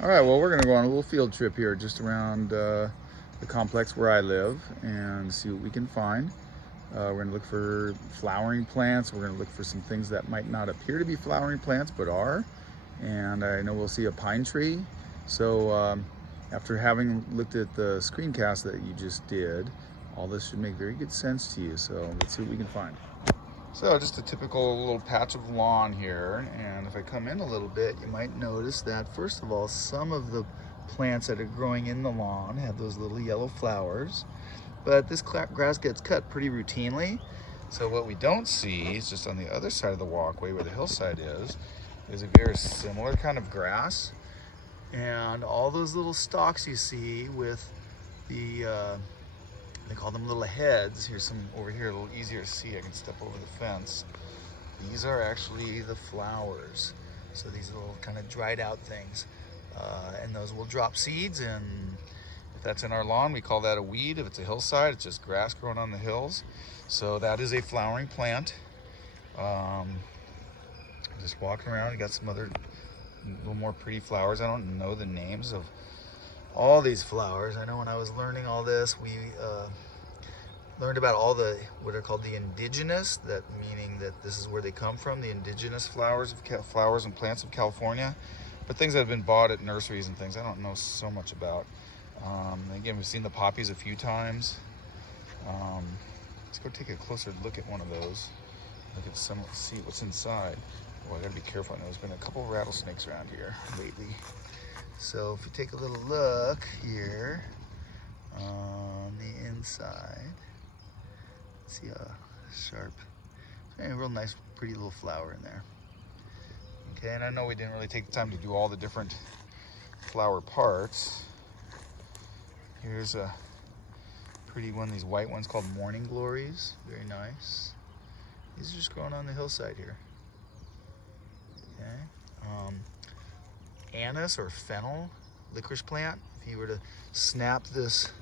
All right, well, we're going to go on a little field trip here just around the complex where I live and see what we can find. We're going to look for flowering plants. We're going to look for some things that might not appear to be flowering plants but are. And I know we'll see a pine tree. So after having looked at the screencast that you just did, all this should make very good sense to you. So let's see what we can find. So just a typical little patch of lawn here, and if I come in a little bit, you might notice that first of all, some of the plants that are growing in the lawn have those little yellow flowers, but this grass gets cut pretty routinely. So what we don't see is just on the other side of the walkway where the hillside is a very similar kind of grass, and all those little stalks you see with the they call them little heads. Here's some over here, a little easier to see. I can step over the fence. These are actually the flowers. So these little kind of dried out things. And those will drop seeds, and if that's in our lawn, we call that a weed. If it's a hillside, it's just grass growing on the hills. So that is a flowering plant. Just walking around, you got some other little more pretty flowers. I don't know the names of all these flowers. I know when I was learning all this, we learned about all the what are called the indigenous, that meaning that this is where they come from, the indigenous flowers and plants of California. But things that have been bought at nurseries and things I don't know so much about. Again, we've seen the poppies a few times. Let's go take a closer look at one of those. Look at some, see what's inside. Oh, I gotta be careful. I know there's been a couple of rattlesnakes around here lately. So if you take a little look here on the inside, see a sharp, a real nice, pretty little flower in there. Okay, and I know we didn't really take the time to do all the different flower parts. Here's a pretty one, these white ones called morning glories. Very nice. These are just growing on the hillside here. Okay. Anise or fennel licorice plant. If you were to snap this,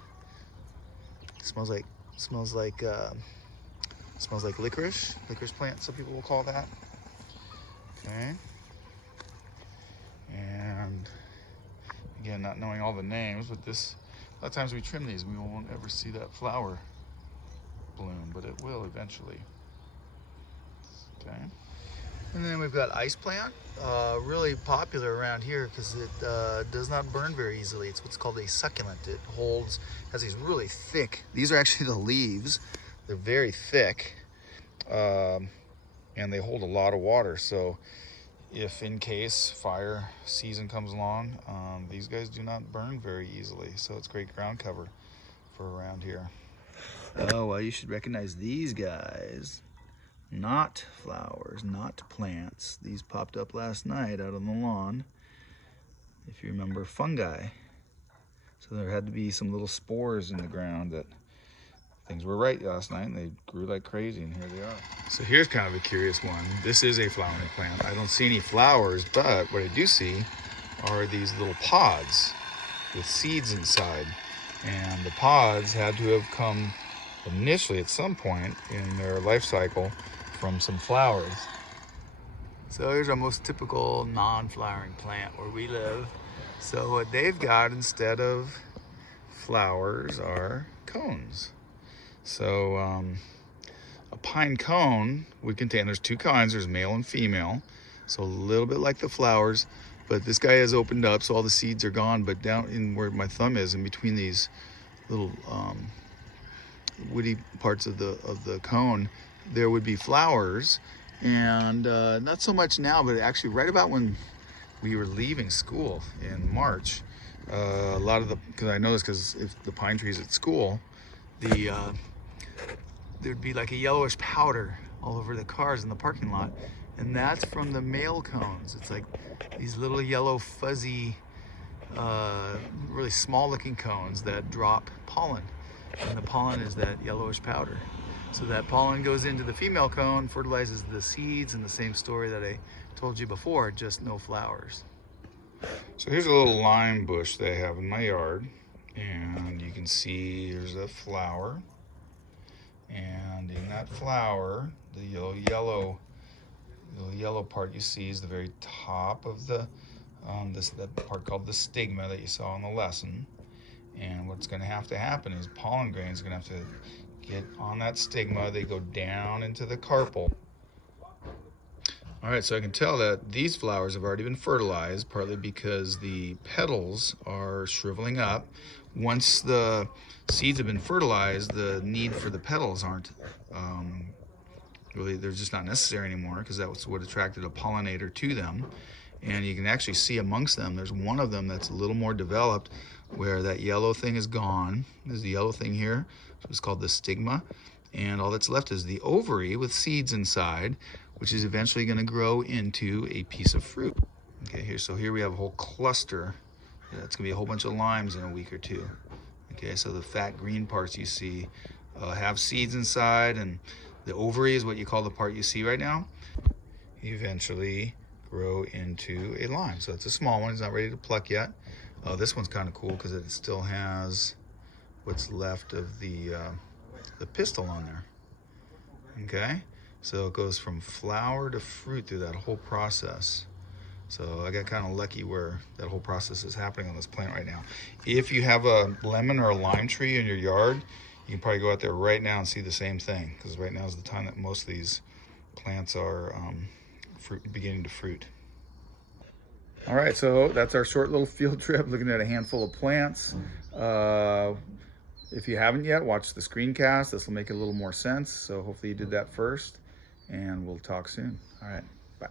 it smells like licorice plant. Some people will call that. Okay. And again, not knowing all the names, but this, a lot of times we trim these, we won't ever see that flower bloom, but it will eventually. Okay. And then we've got ice plant, really popular around here because it does not burn very easily. It's what's called a succulent. It has these really thick, these are actually the leaves. They're very thick, and they hold a lot of water. So if in case fire season comes along, these guys do not burn very easily. So it's great ground cover for around here. Oh, well, you should recognize these guys. Not flowers, not plants. These popped up last night out on the lawn. If you remember, fungi. So there had to be some little spores in the ground that things were right last night, and they grew like crazy, and here they are. So here's kind of a curious one. This is a flowering plant. I don't see any flowers, but what I do see are these little pods with seeds inside. And the pods had to have come initially at some point in their life cycle from some flowers. So here's our most typical non-flowering plant where we live. So what they've got instead of flowers are cones. So a pine cone would contain, there's two kinds, there's male and female. So a little bit like the flowers, but this guy has opened up, so all the seeds are gone, but down in where my thumb is, in between these little woody parts of the cone, there would be flowers. And not so much now, but actually right about when we were leaving school in March, a lot of because I know this because if the pine trees at school, there'd be like a yellowish powder all over the cars in the parking lot, and that's from the male cones. It's like these little yellow fuzzy, really small looking cones that drop pollen, and the pollen is that yellowish powder. So that pollen goes into the female cone, fertilizes the seeds, and the same story that I told you before, just no flowers. So here's a little lime bush that I have in my yard, and you can see here's a flower, and in that flower, the yellow part you see is the very top of the the part called the stigma that you saw in the lesson. And what's going to happen is pollen grains are going to have to get on that stigma. They go down into the carpel. All right, so I can tell that these flowers have already been fertilized, partly because the petals are shriveling up. Once the seeds have been fertilized, the need for the petals aren't really, they're just not necessary anymore, because that's what attracted a pollinator to them. And you can actually see amongst them, there's one of them that's a little more developed, where that yellow thing is gone. There's the yellow thing here, it's called the stigma, and all that's left is the ovary with seeds inside, which is eventually going to grow into a piece of fruit. Okay, so here we have a whole cluster. That's going to be a whole bunch of limes in a week or two. Okay, so the fat green parts you see have seeds inside, and the ovary is what you call the part you see right now. Eventually grow into a lime. So it's a small one, it's not ready to pluck yet. This one's kind of cool because it still has what's left of the pistil on there. Okay, so it goes from flower to fruit through that whole process. So I got kind of lucky where that whole process is happening on this plant right now. If you have a lemon or a lime tree in your yard, you can probably go out there right now and see the same thing, because right now is the time that most of these plants are beginning to fruit. All right, so that's our short little field trip looking at a handful of plants. If you haven't yet, watch the screencast. This will make a little more sense. So hopefully you did that first, and we'll talk soon. All right, bye.